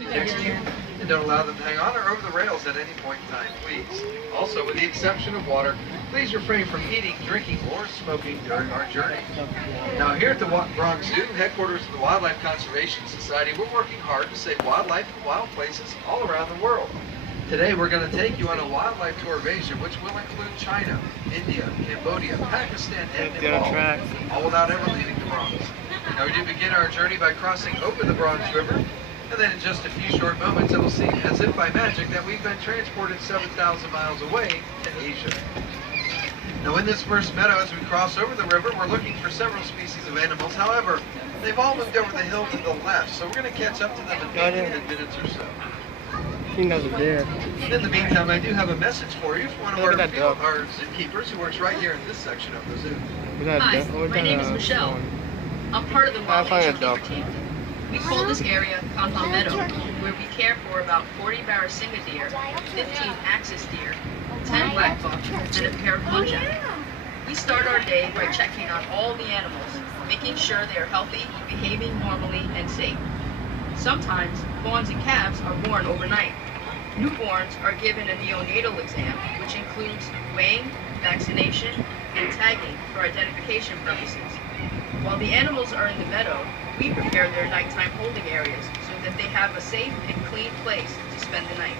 next to you, and don't allow them to hang on or over the rails at any point in time, please. Also, with the exception of water, please refrain from eating, drinking, or smoking during our journey. Now, here at the Bronx Zoo, headquarters of the Wildlife Conservation Society, we're working hard to save wildlife and wild places all around the world. Today, we're going to take you on a wildlife tour of Asia, which will include China, India, Cambodia, Pakistan, and Nepal, all without ever leaving the Bronx. Now, we do begin our journey by crossing over the Bronx River, and then in just a few short moments, it'll seem as if by magic that we've been transported 7,000 miles away to Asia. Now, in this first meadow, as we cross over the river, we're looking for several species of animals. However, they've all moved over the hill to the left, so we're going to catch up to them in maybe 10 minutes or so. He knows it there. In the meantime, I do have a message for you from one of our zookeepers who works right here in this section of the zoo. Hi, my name is Michelle. I'm part of the wildlife keeper team. We call this area Compound Meadow, where we care for about 40 Barasingha deer, 15 axis deer, 10 black buck, and a pair of muntjac. We start our day by checking on all the animals, making sure they are healthy, behaving normally, and safe. Sometimes, fawns and calves are born overnight. Newborns are given a neonatal exam, which includes weighing, vaccination, and tagging for identification purposes. While the animals are in the meadow, we prepare their nighttime holding areas so that they have a safe and clean place to spend the night.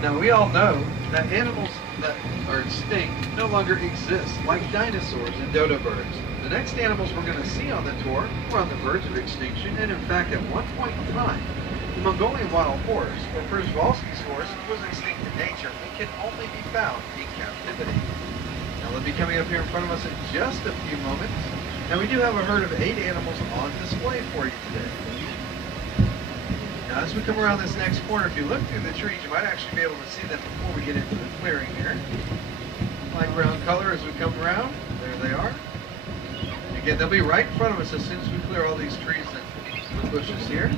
Now, we all know that animals that are extinct no longer exist, like dinosaurs and dodo birds. The next animals we're going to see on the tour were on the verge of extinction, and in fact, at one point in time, the Mongolian wild horse, or Przewalski's horse, was extinct in nature and can only be found in captivity. Now, they'll be coming up here in front of us in just a few moments, and we do have a herd of 8 animals on display for you today. Now, as we come around this next corner, if you look through the trees, you might actually be able to see them before we get into the clearing here. Light brown color as we come around. There they are. Again, they'll be right in front of us as soon as we clear all these trees and bushes here.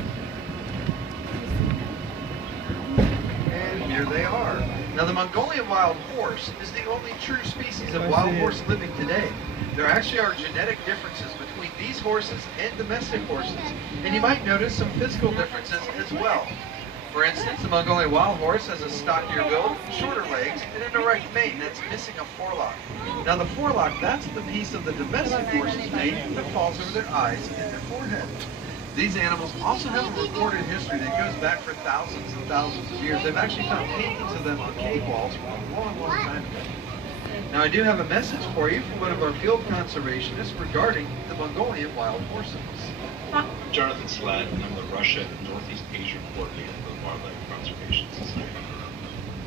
And here they are. Now, the Mongolian wild horse is the only true species of wild horse living today. There actually are genetic differences between these horses and domestic horses, and you might notice some physical differences as well. For instance, the Mongolian wild horse has a stockier build, shorter legs, and an erect mane that's missing a forelock. Now, the forelock, that's the piece of the domestic horse's mane that falls over their eyes and their forehead. These animals also have a recorded history that goes back for thousands and thousands of years. They've actually found paintings of them on cave walls from a long, long time ago. Now, I do have a message for you from one of our field conservationists regarding the Mongolian wild horses. I'm Jonathan Slatt, and I'm the Russia and Northeast Asia coordinator for the Wildlife Conservation Society.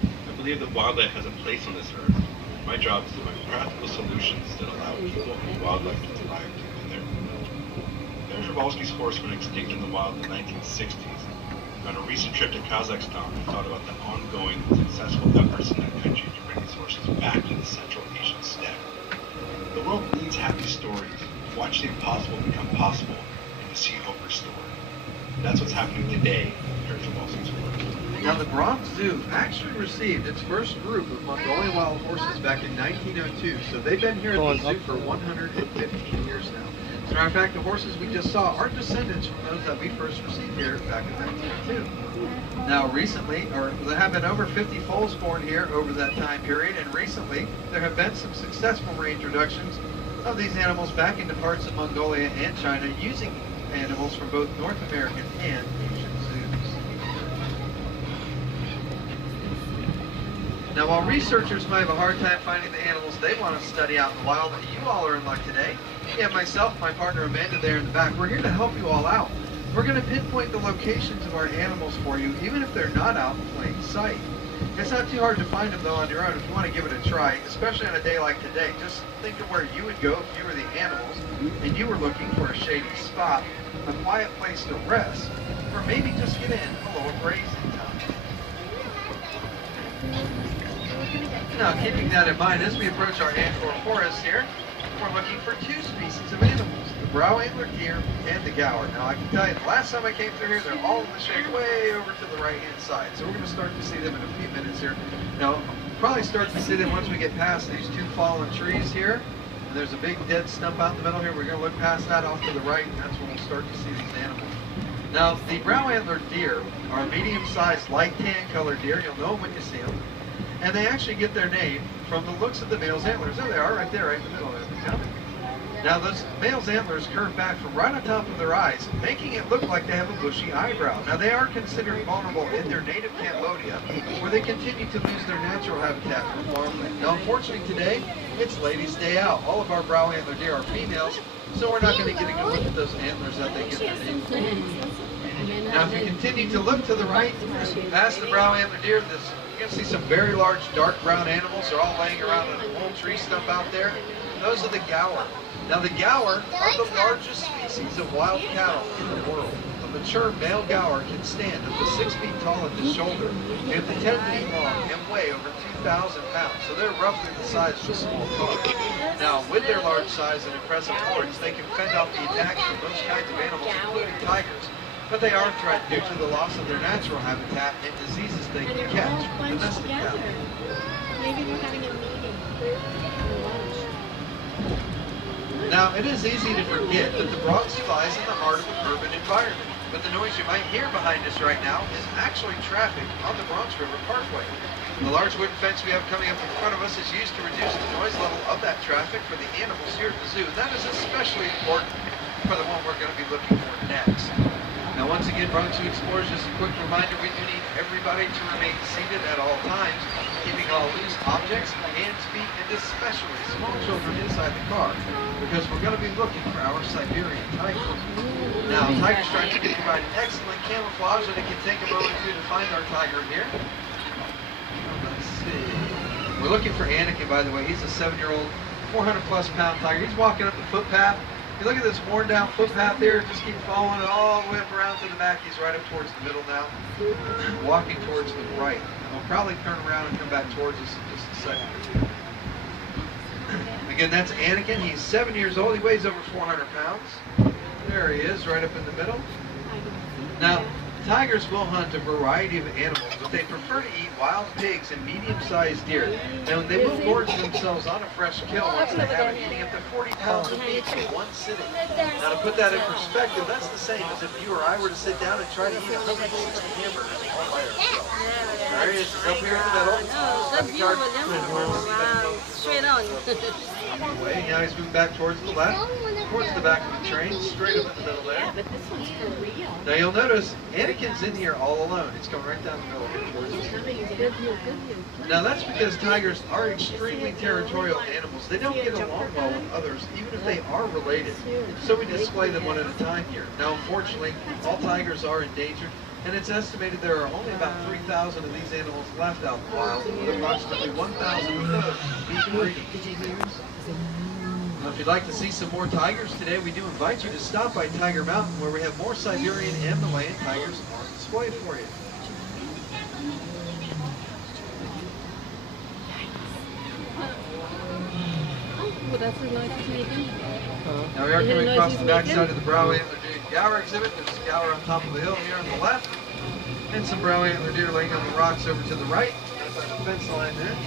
I believe that wildlife has a place on this earth. My job is to find practical solutions that allow people and wildlife to thrive together. Przewalski's horse went extinct in the wild in the 1960s. On a recent trip to Kazakhstan, we thought about the ongoing successful efforts in that country to bring these horses back to the Central Asian steppe. The world needs happy stories. Watch the impossible become possible, and to see hope restored. That's what's happening today in Przewalski's horse. Now, the Bronx Zoo actually received its first group of Mongolian wild horses back in 1902, so they've been here at the zoo for 115 years now. As a matter of fact, the horses we just saw are descendants from those that we first received here back in 1902. Now, recently, there have been over 50 foals born here over that time period, and recently there have been some successful reintroductions of these animals back into parts of Mongolia and China using animals from both North American and Asian zoos. Now, while researchers might have a hard time finding the animals they want to study out in the wild that you all are in like today, we have myself and my partner Amanda there in the back. We're here to help you all out. We're going to pinpoint the locations of our animals for you, even if they're not out in plain sight. It's not too hard to find them, though, on your own if you want to give it a try, especially on a day like today. Just think of where you would go if you were the animals and you were looking for a shady spot, a quiet place to rest, or maybe just get in a little grazing time. Now, keeping that in mind, as we approach our Angkor forest here, we're looking for 2 species of animals, the brow antler deer and the gaur. Now, I can tell you, the last time I came through here, they're all in the shade way over to the right-hand side. So we're going to start to see them in a few minutes here. Now, we'll probably start to see them once we get past these 2 fallen trees here. And there's a big dead stump out in the middle here. We're going to look past that off to the right, and that's when we'll start to see these animals. Now, the brown antlered deer are medium-sized, light tan colored deer. You'll know them when you see them. And they actually get their name from the looks of the male's antlers. There they are, right there, right in the middle of it. Now, those male's antlers curve back from right on top of their eyes, making it look like they have a bushy eyebrow. Now, they are considered vulnerable in their native Cambodia, where they continue to lose their natural habitat for farmland. Now, unfortunately, today, it's Ladies' Day Out. All of our brown antler deer are females, so we're not going to get a good look at those antlers that they get their name from. Now, if you continue to look to the right, past the brown antler deer, you can see some very large dark brown animals. They're all laying around an old tree stump out there. Those are the gaur. Now, the gaur are the largest species of wild cattle in the world. A mature male gaur can stand up to 6 feet tall at the shoulder, and up to 10 feet long, and weigh over 2,000 pounds. So they're roughly the size of a small car. Now, with their large size and impressive horns, they can fend off the attacks from most kinds of animals, including tigers. But they are threatened due to the loss of their natural habitat and diseases they can catch from domestic cattle. Maybe we're having a meeting for lunch. Now, it is easy to forget that the Bronx lies in the heart of an urban environment, but the noise you might hear behind us right now is actually traffic on the Bronx River Parkway. The large wooden fence we have coming up in front of us is used to reduce the noise level of that traffic for the animals here at the zoo, and that is especially important for the one we're going to be looking for next. Now, once again, Bronx Zoo Explorers, just a quick reminder, we do need everybody to remain seated at all times, keeping all loose objects, hands, feet, and especially small children inside the car, because we're going to be looking for our Siberian tiger. Now, tiger stripes can provide excellent camouflage, and it can take a moment or two to find our tiger here. Let's see. We're looking for Anakin, by the way. He's a 7-year-old, 400-plus pound tiger. He's walking up the footpath. You look at this worn down footpath there, just keep following it all the way up around to the back. He's right up towards the middle now, walking towards the right. And we'll probably turn around and come back towards us in just a second. Again, that's Anakin. He's 7 years old. He weighs over 400 pounds. There he is, right up in the middle. Now, tigers will hunt a variety of animals, but they prefer to eat wild pigs and medium-sized deer. Now, they will gorge themselves on a fresh kill once they have it, eating up to 40 pounds of meat in one sitting. Now, to put that in perspective, that's the same as if you or I were to sit down and try to eat 160 hamburgers all by ourselves. There he is, up here in the middle. Straight on. Now he's moving back towards the left, towards the back of the train, straight up in the middle there. Yeah, but this one's for real. Now you'll notice Anakin's in here all alone. He's coming right down the middle here towards us. Good view, good view. Now that's because tigers are extremely territorial animals. They don't get along well with others, even if they are related. So we display them one at a time here. Now unfortunately, all tigers are endangered, and it's estimated there are only about 3,000 of these animals left out in the wild, with approximately 1,000 of those being breeding. Now, if you'd like to see some more tigers today, we do invite you to stop by Tiger Mountain, where we have more Siberian and Himalayan tigers on display for you. Well, that's the noise he's making. Now we are coming across the backside of the brown antler deer gaur exhibit. There's a gaur on top of the hill here on the left, and some brown antler deer laying on the rocks over to the right. There's that fence line there.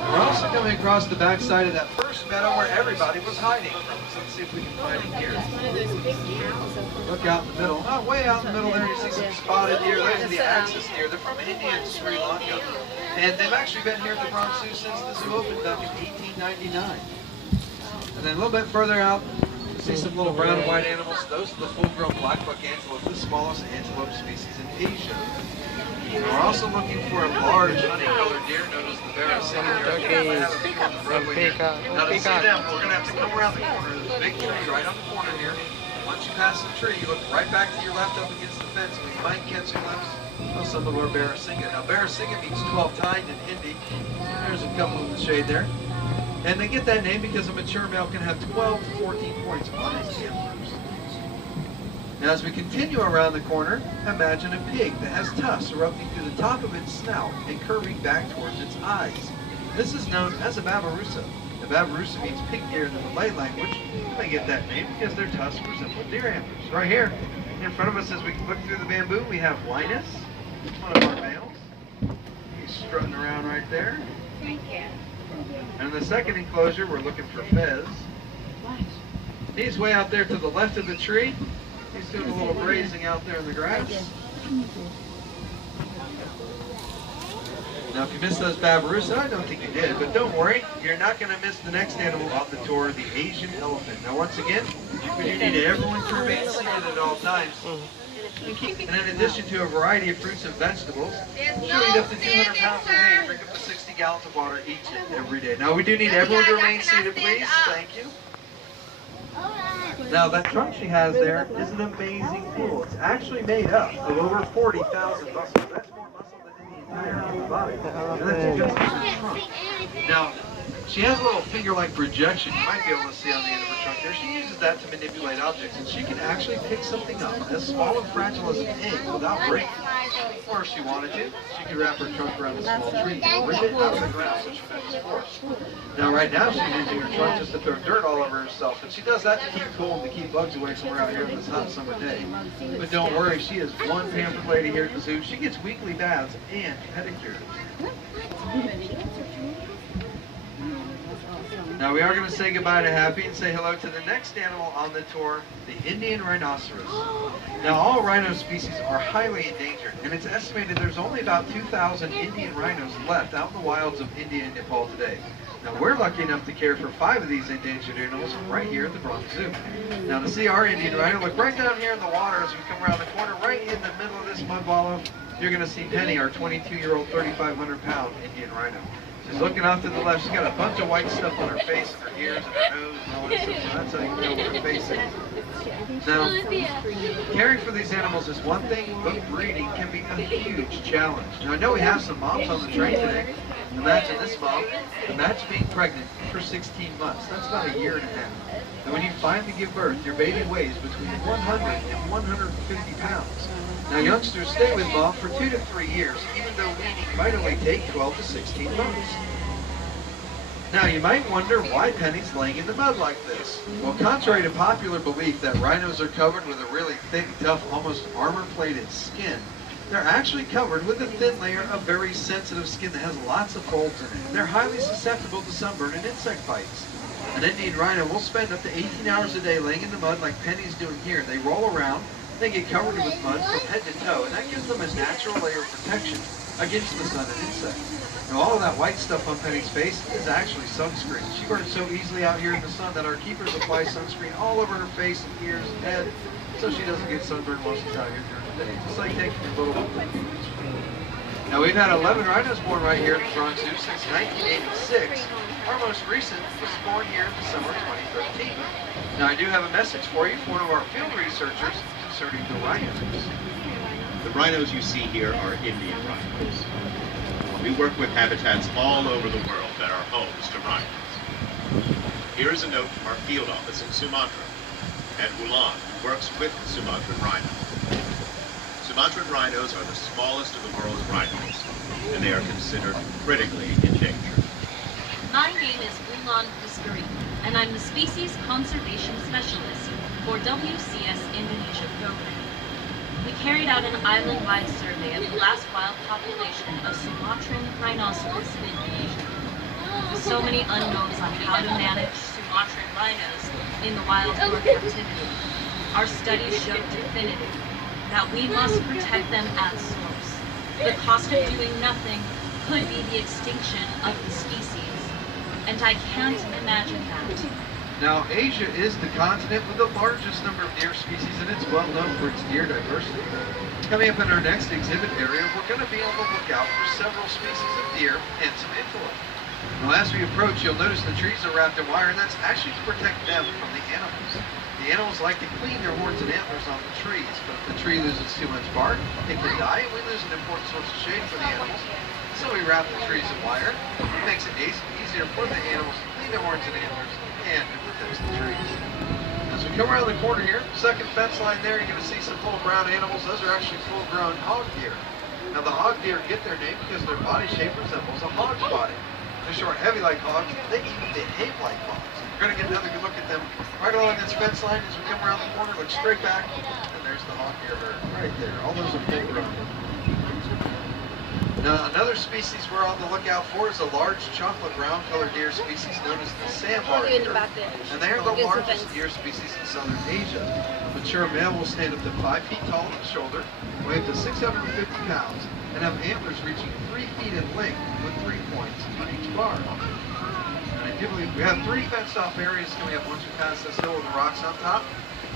We're also coming across the backside of that first meadow where everybody was hiding from. So let's see if we can find it here. Look out in the middle. Oh, way out in the middle there, you see some spotted deer. Those are the axis deer. They're from India and Sri Lanka. And they've actually been here at the Bronx Zoo since the zoo opened back in 1899. And then a little bit further out, you see some little brown and white animals. Those are the full-grown blackbuck antelope, the smallest antelope species in Asia. And we're also looking for a large honey-colored deer known as the Barasingha deer. Now to see them, we're going to have to come around the corner. There's a big tree right on the corner here. Once you pass the tree, you look right back to your left up against the fence, and we might catch a glimpse of some of our Barasingha. Now, Barasingha means 12-tined in Hindi. There's a couple in the shade there. And they get that name because a mature male can have 12 to 14 points on his antlers. Now, as we continue around the corner, imagine a pig that has tusks erupting through the top of its snout and curving back towards its eyes. This is known as a babirusa. The babirusa means pig deer in the Malay language. They get that name because their tusks resemble deer antlers. Right here, in front of us, as we look through the bamboo, we have Linus, one of our males. He's strutting around right there. And in the second enclosure, we're looking for Fez. He's way out there to the left of the tree. He's doing a little grazing out there in the grass. Now, if you missed those babirusa, I don't think you did, but don't worry, you're not going to miss the next animal on the tour, the Asian elephant. Now, once again, you need everyone to remain seated at all times. And in addition to a variety of fruits and vegetables, she'll eat up to 200 pounds a day and drink up to 60 gallons of water each and every day. Now, we do need everyone to remain seated, please. Thank you. Now, that trunk she has there is an amazing tool. It's actually made up of over 40,000 muscles. That's more muscle than in the entire human body. And that's just the trunk. Now, she has a little finger-like projection you might be able to see on the end of her trunk there. She uses that to manipulate objects, and she can actually pick something up as small and fragile as an egg without breaking. Or if she wanted to, she could wrap her trunk around a small tree and rip it out of the ground so she doesn't force. Now right now she's using her trunk just to throw dirt all over herself, and she does that to keep cool and to keep bugs away from her out here on this hot summer day. But don't worry, she is one pampered lady here at the zoo. She gets weekly baths and pedicures. Now we are going to say goodbye to Happy and say hello to the next animal on the tour, the Indian rhinoceros. Now all rhino species are highly endangered, and it's estimated there's only about 2,000 Indian rhinos left out in the wilds of India and Nepal today. Now we're lucky enough to care for 5 of these endangered animals right here at the Bronx Zoo. Now to see our Indian rhino, look right down here in the water as we come around the corner, right in the middle of this mud wallow, you're going to see Penny, our 22-year-old, 3,500-pound Indian rhino. She's looking off to the left. She's got a bunch of white stuff on her face and her ears and her nose and all that stuff, so that's how you can know where her face is. Now, caring for these animals is one thing, but breeding can be a huge challenge. Now, I know we have some moms on the train today. Imagine this mom. Imagine being pregnant for 16 months. That's about a year and a half. And when you finally give birth, your baby weighs between 100 and 150 pounds. Now, youngsters stay with mom for 2 to 3 years, even though weaning might only take 12 to 16 months. Now, you might wonder why Penny's laying in the mud like this. Well, contrary to popular belief that rhinos are covered with a really thick, tough, almost armor-plated skin, they're actually covered with a thin layer of very sensitive skin that has lots of folds in it. They're highly susceptible to sunburn and insect bites. An Indian rhino will spend up to 18 hours a day laying in the mud like Penny's doing here. They roll around. They get covered with mud from head to toe, and that gives them a natural layer of protection against the sun and insects. Now, all of that white stuff on Penny's face is actually sunscreen. She burns so easily out here in the sun that our keepers apply sunscreen all over her face and ears and head, so she doesn't get sunburned while she's out here during the day. Just like taking your little one. Now, we've had 11 rhinos born right here at the Bronx Zoo since 1986. Our most recent was born here in the summer of 2013. Now, I do have a message for you from one of our field researchers concerning the rhinos. The rhinos you see here are Indian rhinos. We work with habitats all over the world that are homes to rhinos. Here is a note from our field office in Sumatra. Ed Wulan works with the Sumatran rhino. Sumatran rhinos are the smallest of the world's rhinos, and they are considered critically endangered. My name is Wulan Puskari, and I'm the Species Conservation Specialist for WCS Indonesia program. We carried out an island-wide survey of the last wild population of Sumatran rhinoceros in Indonesia. With so many unknowns on how to manage Sumatran rhinos in the wild or captivity, our studies showed definitively that we must protect them at source. The cost of doing nothing could be the extinction of the species, and I can't imagine that. Now, Asia is the continent with the largest number of deer species, and it's well known for its deer diversity. Coming up in our next exhibit area, we're going to be on the lookout for several species of deer and some antelope. Now, as we approach, you'll notice the trees are wrapped in wire, and that's actually to protect them from the animals. The animals like to clean their horns and antlers on the trees, but if the tree loses too much bark, it can die, and we lose an important source of shade for the animals. So we wrap the trees in wire. It makes it easier for the animals to clean their horns and antlers, and it protects the trees. As we come around the corner here, second fence line there, you're going to see some full brown animals. Those are actually full-grown hog deer. Now, the hog deer get their name because their body shape resembles a hog's body. They're short, heavy like hogs. They even behave like hogs. We're going to get another good look at them right along this fence line. As we come around the corner, look straight back, and there's the hog deer herd right there. All those are full-grown. Now, another species we're on the lookout for is a large chocolate brown colored deer species known as the sandbar deer. And they are the largest deer species in southern Asia. A mature male will stand up to 5 feet tall at the shoulder, weigh up to 650 pounds, and have antlers reaching 3 feet in length with 3 points on each bar. And I do believe we have 3 fenced off areas coming up once we pass this hill with the rocks on top.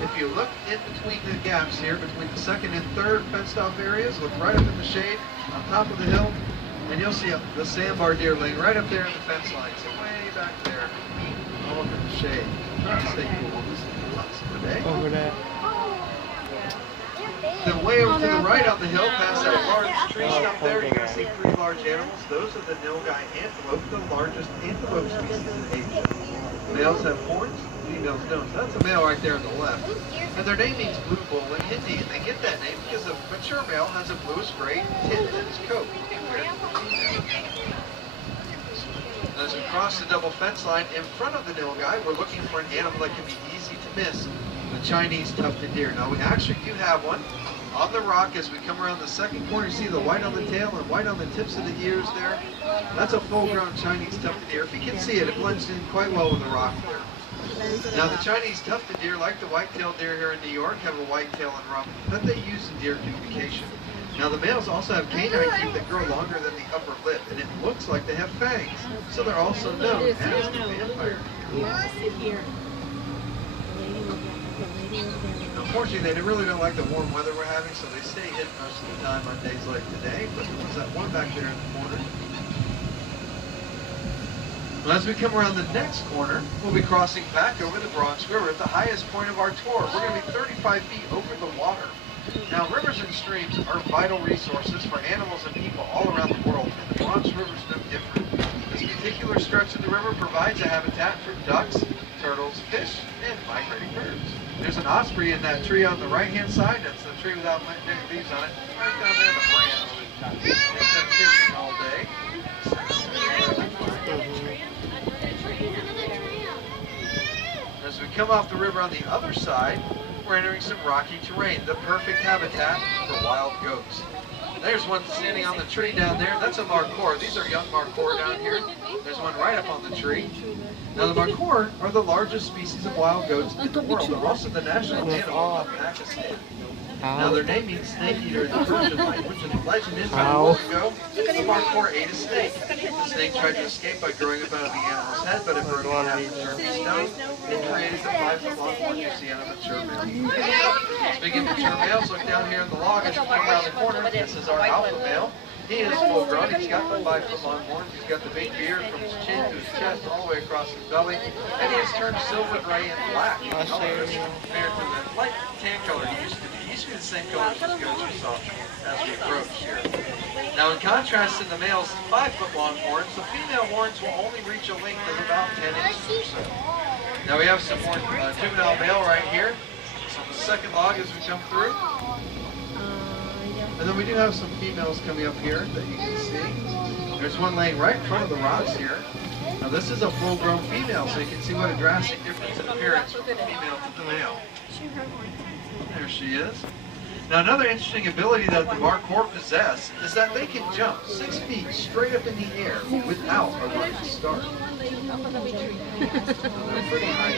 If you look in between the gaps here, between the 2nd and 3rd fenced off areas, look right up in the shade on top of the hill, and you'll see the sandbar deer laying right up there in the fence line. So way back there, all up in the shade. Trying to stay cool on this today. Over there. Then way over to the right on the hill, past that large tree stump there, you're going to see 3 large animals. Those are the nilgai antelope, the largest antelope species in Asia. Males have horns, females don't. So that's a male right there on the left. And their name means blue bull in Hindi, and they get that name because a mature male has a bluish-gray tint in his coat. As we cross the double fence line in front of the nilgai, we're looking for an animal that can be easy to miss, the Chinese tufted deer. Now we actually do have one on the rock as we come around the 2nd corner. You see the white on the tail and white on the tips of the ears there. That's a full-grown Chinese tufted deer. If you can see it, it blends in quite well with the rock there. Now the Chinese tufted deer, like the white-tailed deer here in New York, have a white tail and rump that they use in deer communication. Now the males also have canine teeth that grow longer than the upper lip, and it looks like they have fangs. So they're also known as the vampire deer. Unfortunately, they really don't like the warm weather we're having, so they stay hidden most of the time on days like today. But there's that one back there in the corner. Well, as we come around the next corner, we'll be crossing back over the Bronx River at the highest point of our tour. We're going to be 35 feet over the water. Now, rivers and streams are vital resources for animals and people all around the world, and the Bronx River is no different. This particular stretch of the river provides a habitat for ducks, turtles, fish, and migrating birds. There's an osprey in that tree on the right-hand side. That's the tree without many leaves on it. Right down there in the branch. It's been fishing all day. As we come off the river on the other side, we're entering some rocky terrain, the perfect habitat for wild goats. There's one standing on the tree down there. That's a markhor. These are young markhor down here. There's one right up on the tree. Now the markhor are the largest species of wild goats in the world. They're also the national animal of Pakistan. Now their name means snake eater in the Persian language, and the legend is that long ago, the markhor ate a snake. The snake tried to escape by growing up out of the animal's head, but it broke in half and turned to stone and created the 5-foot-long horn you see on a mature male. Speaking of mature males, look down here in the log as we come around the corner. This is our alpha male. He is full grown. He's got the 5-foot-long horns. He's got the big beard from his chin to his chest all the way across his belly, and he has turned silver gray and black in color compared to the light tan color he used to be. He used to be the same color as his goats we saw as we approached here. Now, in contrast to the male's 5-foot-long horns, the female horns will only reach a length of about 10 inches or so. Now we have some more juvenile male right here. It's on the 2nd log as we come through. And then we do have some females coming up here that you can see. There's one laying right in front of the rocks here. Now this is a full-grown female, so you can see what a drastic difference in appearance from the female to the male. There she is. Now another interesting ability that the markhor possess is that they can jump 6 feet straight up in the air without a running start. They're pretty high.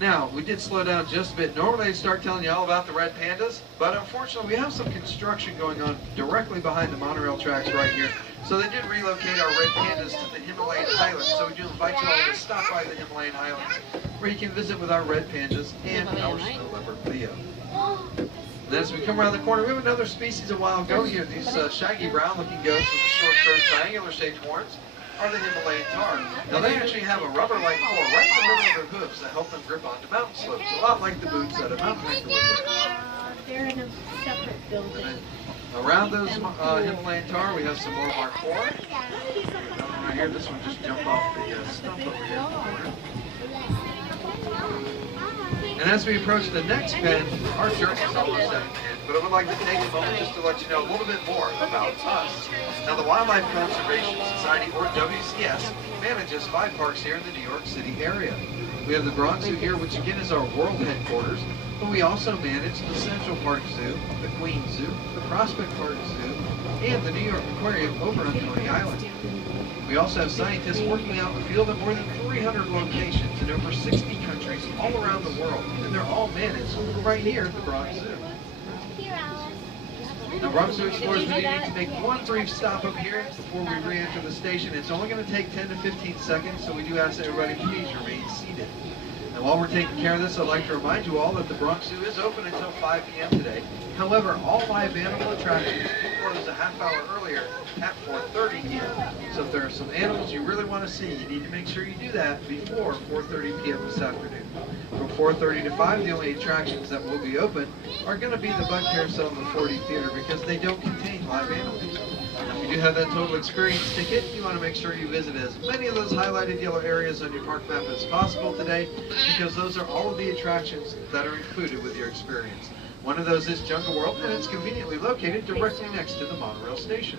Now, we did slow down just a bit. Normally I'd start telling you all about the red pandas, but unfortunately we have some construction going on directly behind the monorail tracks right here. So they did relocate our red pandas to the Himalayan highlands. So we do invite you all to stop by the Himalayan highlands where you can visit with our red pandas and our snow leopard Leo. Then as we come around the corner, we have another species of wild goat here. These shaggy brown looking goats with the short curved triangular shaped horns are the Himalayan tar. Now they actually have a rubber-like core right in the middle of their hooves that help them grip onto mountain slopes, a lot like the boots that a mountain hiker would wear. They're in a separate building. Around those Himalayan tar, we have some more markhor. Right here, this one just jumped off the stump over here in the corner. And as we approach the next bend, our journey is almost at an end, but I would like to take a moment just to let you know a little bit more about us. Now, the Wildlife Conservation Society, or WCS, manages 5 parks here in the New York City area. We have the Bronx Zoo here, which again is our world headquarters, but we also manage the Central Park Zoo, the Queens Zoo, the Prospect Park Zoo, and the New York Aquarium over on Coney Island. We also have scientists working out in the field at more than 300 locations in over 60 countries all around the world, and they're all managed right here at the Bronx Zoo. Now, Bronx Zoo Explorers, we need to make one brief stop up here before we re-enter the station. It's only going to take 10 to 15 seconds, so we do ask everybody please remain seated. And while we're taking care of this, I'd like to remind you all that the Bronx Zoo is open until 5 p.m. today. However, all live animal attractions do close a half hour earlier at 4:30 p.m. So if there are some animals you really want to see, you need to make sure you do that before 4:30 p.m. this afternoon. From 4:30 to 5, the only attractions that will be open are going to be the Bug Carousel and the 4D Theater because they don't contain live animals. Now, if you do have that total experience ticket, you want to make sure you visit as many of those highlighted yellow areas on your park map as possible today because those are all of the attractions that are included with your experience. One of those is Jungle World, and it's conveniently located directly next to the monorail station.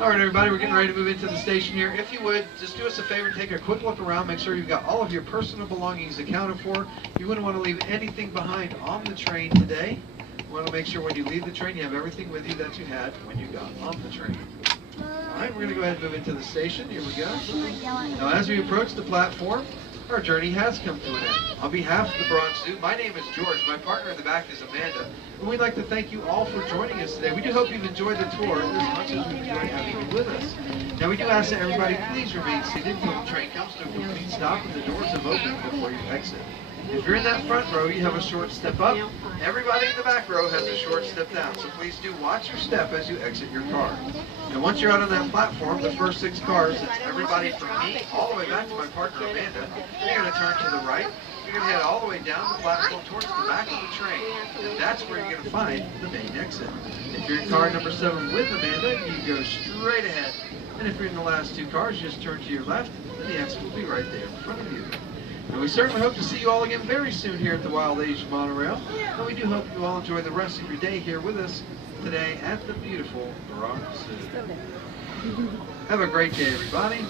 All right, everybody, we're getting ready to move into the station here. If you would, just do us a favor, take a quick look around, make sure you've got all of your personal belongings accounted for. You wouldn't want to leave anything behind on the train today. You want to make sure when you leave the train, you have everything with you that you had when you got on the train. All right, we're going to go ahead and move into the station. Here we go. Now, as we approach the platform, our journey has come to an end. On behalf of the Bronx Zoo, my name is George. My partner in the back is Amanda. And we'd like to thank you all for joining us today. We do hope you've enjoyed the tour as much as we've enjoyed having you with us. Now, we do ask that everybody please remain seated until the train comes to a complete stop and the doors have opened before you exit. If you're in that front row, you have a short step up. Everybody in the back row has a short step down, so please do watch your step as you exit your car. And once you're out on that platform, the first 6 cars, it's everybody from me all the way back to my partner Amanda. You're going to turn to the right. You're going to head all the way down the platform towards the back of the train, and that's where you're going to find the main exit. If you're in car number 7 with Amanda, you go straight ahead. And if you're in the last 2 cars, just turn to your left, and the exit will be right there in front of you. And we certainly hope to see you all again very soon here at the Wild Age Monorail. And we do hope you all enjoy the rest of your day here with us today at the beautiful Bronx Zoo. Have a great day, everybody.